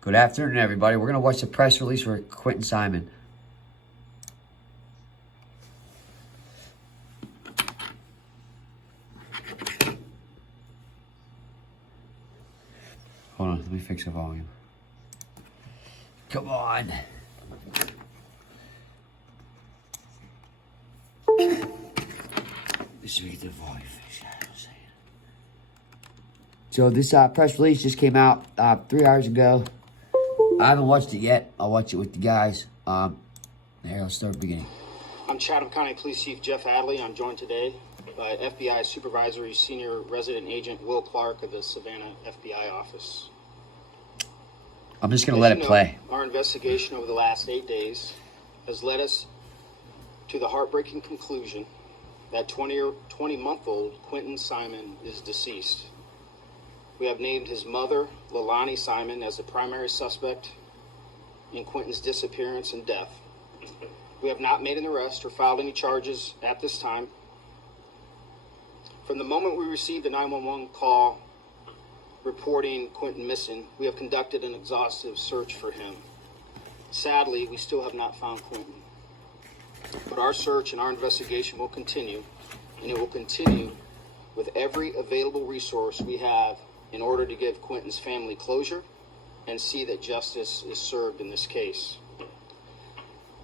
Good afternoon, everybody. We're going to watch the press release for Quinton Simon. Hold on, let me fix the volume. Come on. Let's make the volume fix. So this press release just came out 3 hours ago. I haven't watched it yet. I'll watch it with the guys. Here, let's start at the beginning. I'm Chatham County Police Chief Jeff Adley. I'm joined today by FBI Supervisory Senior Resident Agent Will Clark of the Savannah FBI office. I'm just going to let it play. Our investigation over the last 8 days has led us to the heartbreaking conclusion that 20-month-old Quinton Simon is deceased. We have named his mother, Leilani Simon, as the primary suspect in Quinton's disappearance and death. We have not made an arrest or filed any charges at this time. From the moment we received the 911 call reporting Quinton missing, we have conducted an exhaustive search for him. Sadly, we still have not found Quinton. But our search and our investigation will continue, and it will continue with every available resource we have in order to give Quinton's family closure and see that justice is served in this case.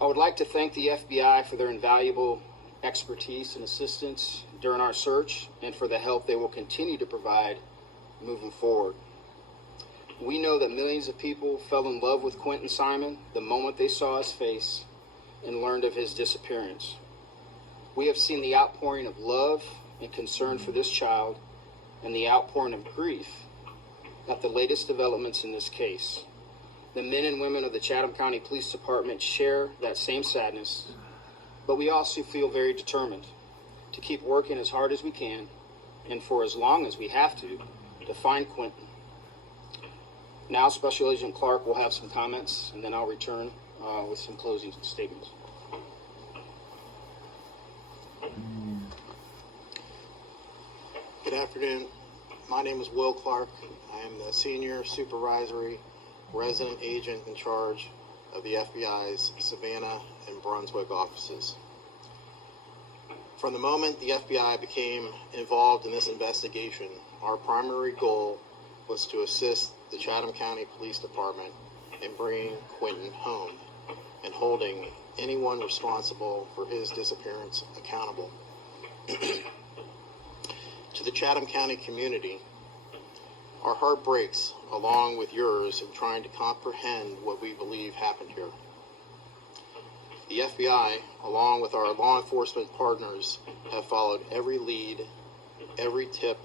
I would like to thank the FBI for their invaluable expertise and assistance during our search and for the help they will continue to provide moving forward. We know that millions of people fell in love with Quinton Simon the moment they saw his face and learned of his disappearance. We have seen the outpouring of love and concern for this child and the outpouring of grief at the latest developments in this case. The men and women of the Chatham County Police Department share that same sadness, but we also feel very determined to keep working as hard as we can and for as long as we have to find Quinton. Now Special Agent Clark will have some comments, and then I'll return with some closing statements. Good afternoon. My name is Will Clark. I am the Senior Supervisory Resident Agent in charge of the FBI's Savannah and Brunswick offices. From the moment the FBI became involved in this investigation, our primary goal was to assist the Chatham County Police Department in bringing Quinton home and holding anyone responsible for his disappearance accountable. To the Chatham County community, our heart breaks along with yours in trying to comprehend what we believe happened here. The FBI, along with our law enforcement partners, have followed every lead, every tip,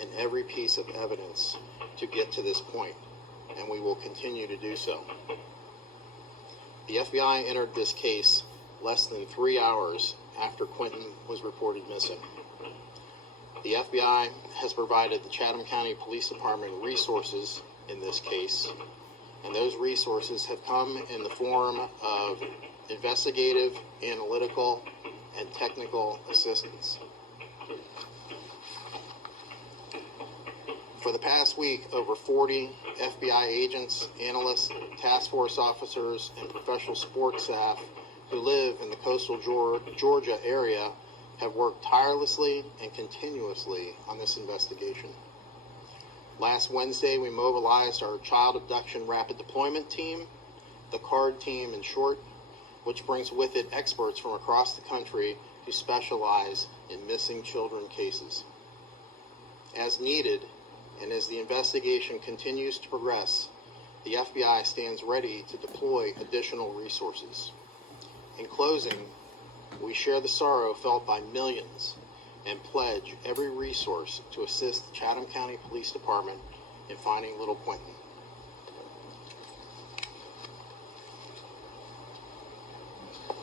and every piece of evidence to get to this point, and we will continue to do so. The FBI entered this case less than 3 hours after Quinton was reported missing. The FBI has provided the Chatham County Police Department resources in this case, and those resources have come in the form of investigative, analytical, and technical assistance. For the past week, over 40 FBI agents, analysts, task force officers, and professional sports staff who live in the coastal Georgia area have worked tirelessly and continuously on this investigation. Last Wednesday, we mobilized our Child Abduction Rapid Deployment Team, the CARD team in short, which brings with it experts from across the country who specialize in missing children cases. As needed, and as the investigation continues to progress, the FBI stands ready to deploy additional resources. In closing, we share the sorrow felt by millions and pledge every resource to assist the Chatham County Police Department in finding little Quinton.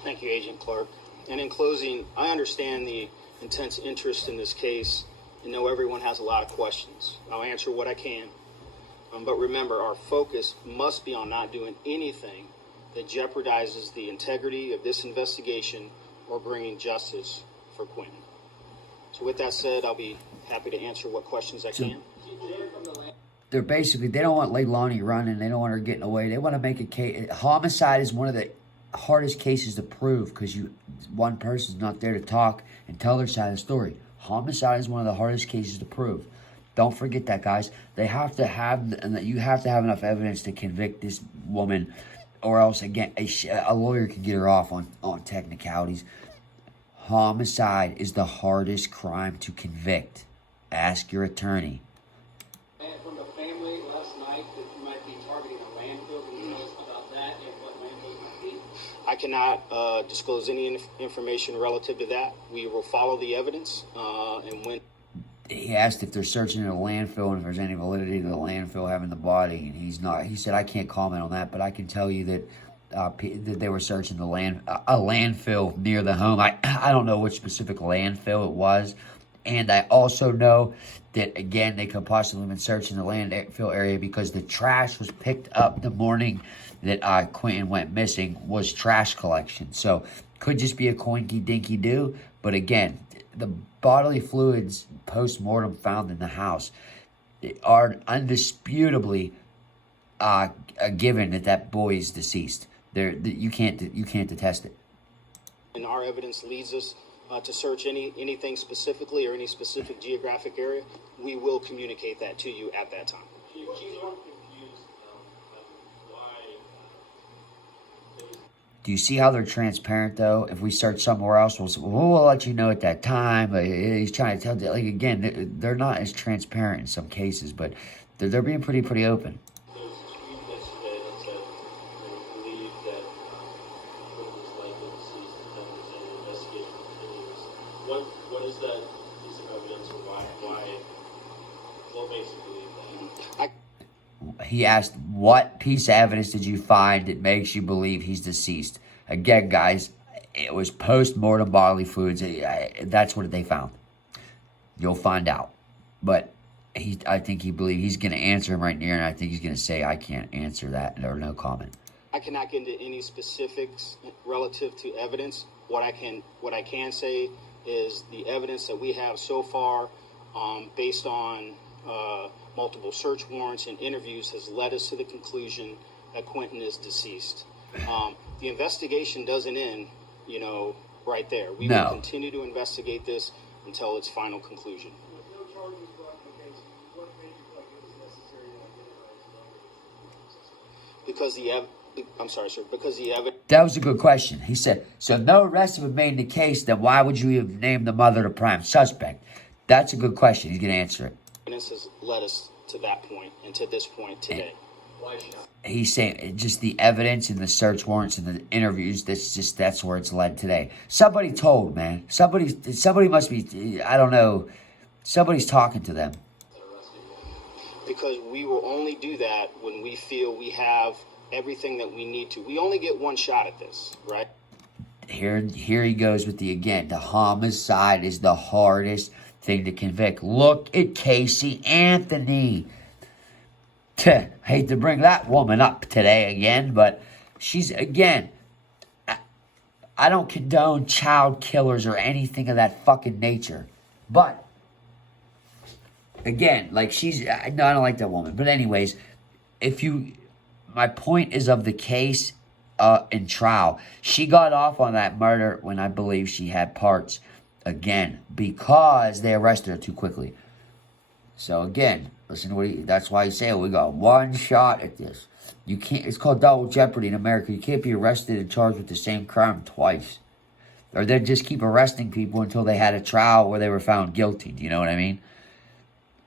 Thank you, Agent Clark. And in closing, I understand the intense interest in this case and know everyone has a lot of questions. I'll answer what I can. But remember, our focus must be on not doing anything that jeopardizes the integrity of this investigation or bringing justice for Quinton. So with that said, I'll be happy to answer what questions I can. they're basically, they don't want Leilani running. They don't want her getting away. They want to make a case. Homicide is one of the hardest cases to prove because one person's not there to talk and tell their side of the story. Homicide is one of the hardest cases to prove. Don't forget that, guys. They have to have, and that you have to have enough evidence to convict this woman, or else again a lawyer can get her off on technicalities. Homicide is the hardest crime to convict. Ask your attorney. From the family last night that you might be targeting a landfill. Can you tell us about that and what landfill might be? I cannot disclose any information relative to that. We will follow the evidence, and when He asked if they're searching in a landfill and if there's any validity to the landfill having the body, and he's not. He said, I can't comment on that, but I can tell you that that they were searching a landfill near the home. I don't know which specific landfill it was, and I also know that, again, they could possibly have been searching the landfill area because the trash was picked up the morning that Quinton went missing, was trash collection. So could just be a coinky dinky do, but again, the bodily fluids post-mortem found in the house are undisputably given that boy is deceased. You can't detest it. and our evidence leads us to search anything specifically or any specific geographic area, we will communicate that to you at that time. She's more confused why. Do you see how they're transparent, though? If we search somewhere else, we'll let you know at that time. He's trying to tell, like, again, they're not as transparent in some cases, but they're being pretty open. There's a tweet yesterday that said they believe that Quinton is likely deceased and that the investigation continues. What is that piece of evidence, or what makes you believe that? He asked, what piece of evidence did you find that makes you believe he's deceased? Again, guys, it was post-mortem bodily fluids. That's what they found. You'll find out. But I think he believes he's going to answer him right near, and I think he's going to say, I can't answer that, or no comment. I cannot get into any specifics relative to evidence. What I can say is the evidence that we have so far, based on multiple search warrants and interviews, has led us to the conclusion that Quinton is deceased. The investigation doesn't end, right there. We will continue to investigate this until its final conclusion. With no charges brought in the case, what made you feel like it was necessary to identify Because the evidence. That was a good question. He said, so no arrests have been made in the case, then why would you have named the mother the prime suspect? That's a good question. He's going to answer it. Evidence has led us to that point and to this point today. why she not? He's saying just the evidence and the search warrants and the interviews, that's where it's led today. Somebody told, man. Somebody must be, I don't know, somebody's talking to them. Because we will only do that when we feel we have everything that we need to. We only get one shot at this, right? Here he goes with the homicide is the hardest thing to convict. Look at Casey Anthony. Hate to bring that woman up today again, but she's, again, I don't condone child killers or anything of that fucking nature. But, again, like no, I don't like that woman. But anyways, my point is of the case in trial. She got off on that murder when I believe she had parts, again, because they arrested her too quickly. So again, listen to that's why you say we got one shot at this. You can't, it's called double jeopardy in America. You can't be arrested and charged with the same crime twice. Or they'd just keep arresting people until they had a trial where they were found guilty. Do you know what I mean?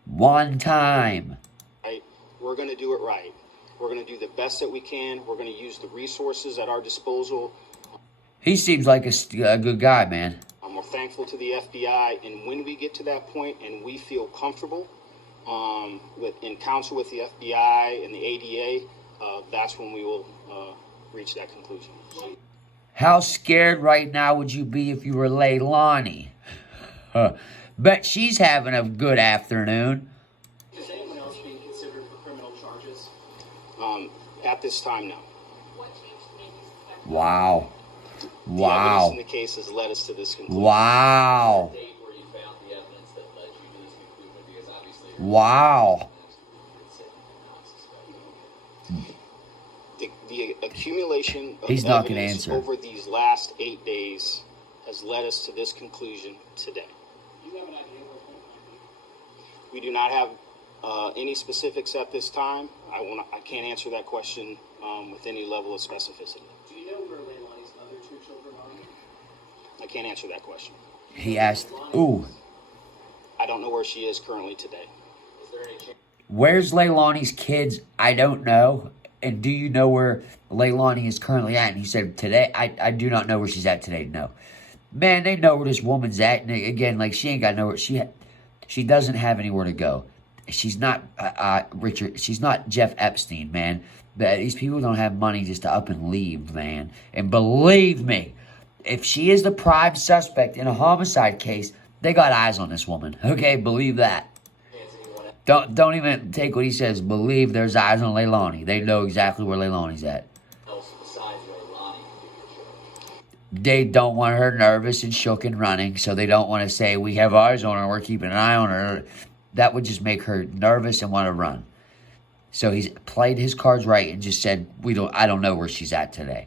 One time. Right. We're going to do it right. We're going to do the best that we can. We're going to use the resources at our disposal. He seems like a good guy, man. We're thankful to the FBI, and when we get to that point and we feel comfortable in counsel with the FBI and the ADA, that's when we will reach that conclusion. How scared right now would you be if you were Leilani? Bet she's having a good afternoon. Is anyone else being considered for criminal charges? At this time, no. Wow. The evidence in the case has led us to this conclusion. Wow. Date where you found the evidence that led you to this conclusion, because obviously. Wow. The accumulation of He's not gonna evidence answer. over these last 8 days has led us to this conclusion today. Do you have an idea what Quinton might be? We do not have any specifics at this time. I can't answer that question with any level of specificity. Do you know where Leilani's other two children are? I can't answer that question. He asked, ooh, I don't know where she is currently today. Is there any chance? where's Leilani's kids? I don't know. And do you know where Leilani is currently at? And he said, today, I do not know where she's at today. No. Man, they know where this woman's at. And again, like, she ain't got nowhere. She doesn't have anywhere to go. She's not Richard. She's not Jeff Epstein, man. But these people don't have money just to up and leave, man. And believe me, if she is the prime suspect in a homicide case, they got eyes on this woman. Okay, believe that. Don't even take what he says. Believe there's eyes on Leilani. They know exactly where Leilani's at. Else besides Leilani They don't want her nervous and shook and running, so they don't want to say, we have eyes on her, we're keeping an eye on her. That would just make her nervous and want to run. So he's played his cards right and just said, I don't know where she's at today.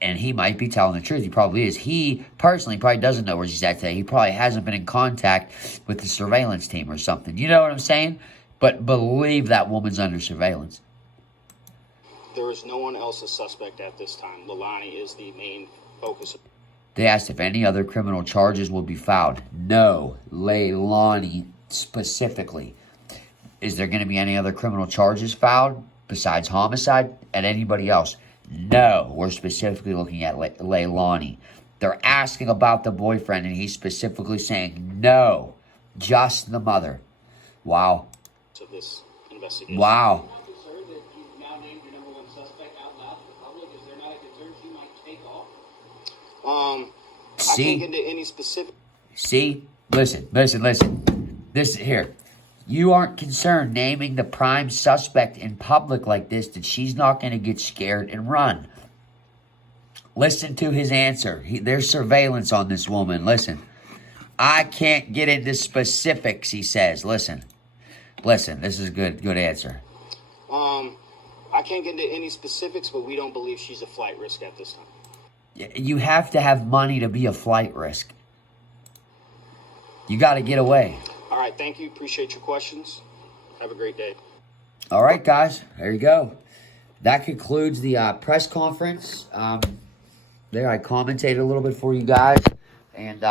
And he might be telling the truth. He probably is. He personally probably doesn't know where she's at today. He probably hasn't been in contact with the surveillance team or something. You know what I'm saying? But believe that woman's under surveillance. There is no one else a suspect at this time. Leilani is the main focus. They asked if any other criminal charges will be filed. No, Leilani specifically. Is there going to be any other criminal charges filed besides homicide and anybody else? No, we're specifically looking at Leilani. They're asking about the boyfriend, and he's specifically saying no, just the mother. Wow. Of this investigation. Wow. not concerned that you've now named your number one suspect out loud to the public? Is there not a concern she might take off? I can't get into any specific. See? Listen. This here. You aren't concerned naming the prime suspect in public like this, that she's not going to get scared and run. Listen to his answer. There's surveillance on this woman. Listen. I can't get into specifics, he says. Listen. This is a good answer. I can't get into any specifics, but we don't believe she's a flight risk at this time. You have to have money to be a flight risk. You got to get away. All right, thank you. Appreciate your questions. Have a great day. All right, guys. There you go. That concludes the press conference. There, I commentated a little bit for you guys. And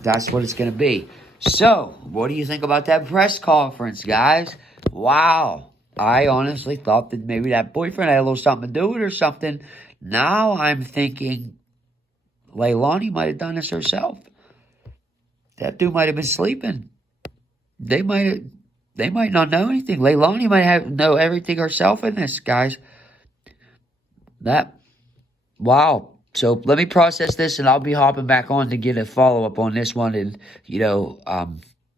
that's what it's going to be. So, what do you think about that press conference, guys? Wow. I honestly thought that maybe that boyfriend had a little something to do with it or something. Now I'm thinking Leilani might have done this herself. That dude might have been sleeping. They might not know anything. Leilani might know everything herself in this, guys. Wow. So let me process this, and I'll be hopping back on to get a follow-up on this one and,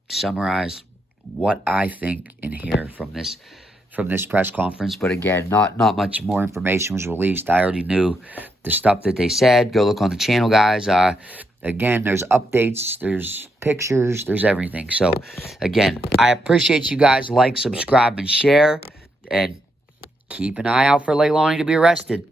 summarize what I think in here from this press conference. But again, not much more information was released. I already knew the stuff that they said. Go look on the channel, guys. Again, there's updates, there's pictures, there's everything. So, again, I appreciate you guys. Like, subscribe, and share. And keep an eye out for Leilani to be arrested.